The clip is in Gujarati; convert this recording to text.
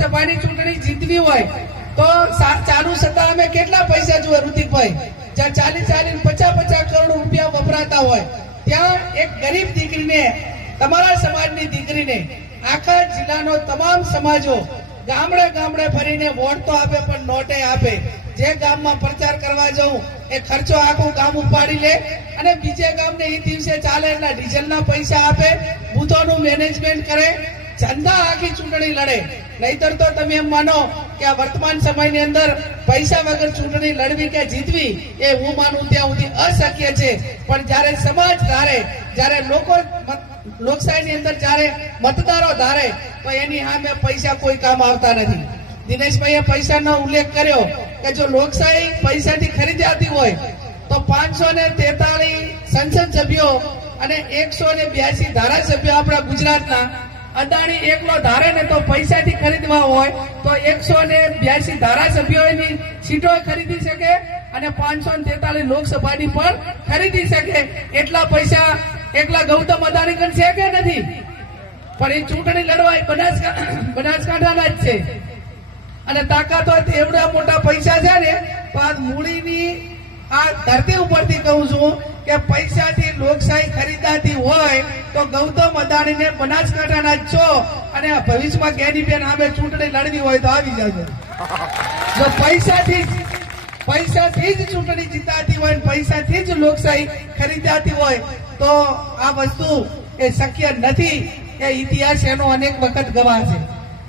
લોકસભાની ચૂંટણી જીતવી હોય તો ચાલુ સત્તા અમે કેટલા પૈસા જોઈએ ઋતિકભાઈ? જ્યાં 40-40 50-50 કરોડ રૂપિયા વપરાતા હોય ત્યાં એક ગરીબ દીકરીને, તમારા સમાજની દીકરીને આખા જિલ્લાનો તમામ સમાજો ગામડે ગામડે ફરીને વોટ તો આપે પણ નોટે આપે. જે ગામમાં પ્રચાર કરવા જવું એ ખર્ચો આખું ગામ ઉપાડી લે અને બીજે ગામને એ દિવસે ચાલે એટલા ડીઝલના પૈસા આપે, બૂથોનું મેનેજમેન્ટ કરે, ચંદા આખી ચૂંટણી લડે. નહીતર તો તમે એમ માનો કે આ વર્તમાન સમયની અંદર પૈસા વગર ચૂંટણી લડવી કે જીતવી એ હું માનું ત્યાં સુધી અશક્ય છે. પણ જયારે સમાજ ધારે, જયારે લોકો લોકશાહીની અંદર જયારે મતદારો ધારે તો એની સામે પૈસા કોઈ કામ આવતા નથી. દિનેશભાઈએ પૈસાનો ઉલ્લેખ કર્યો કે જો લોકશાહી પૈસાથી ખરીદાતી હોય તો 543 સંસદ સભ્યો અને 182 ધારાસભ્યો આપણા ગુજરાતના, અદાણી એકલો ધારે ને તો પૈસાથી ખરીદવા હોય તો 182 ધારાસભ્યોની સીટો ખરીદી શકે અને 543 લોકસભાની પણ ખરીદી શકે. એટલા પૈસા એકલા ગૌતમ અદાણી કણ છે કે નથી? પણ એ ચૂંટણી લડવા બનાસકાંઠાના જ છે અને તાકાત હોય એવડા મોટા પૈસા છે ને. તો આ મૂડીની આ ધરતી ઉપરથી કહું છું કે પૈસાથી લોકશાહી ખરીદાતી હોય તો ગૌતમ અદાણીને બનાસકાંઠાના જ છો અને ભવિષ્યમાં જ્ઞાનીબેન સામે ચૂંટણી લડવી હોય તો આવી જજો. જો પૈસાથી જ ચૂંટણી જીતાતી હોય, પૈસાથી જ લોકશાહી ખરીદાતી હોય તો આ વસ્તુ એ શક્ય નથી. એ ઇતિહાસ એનો અનેક વખત ગવાહ છે.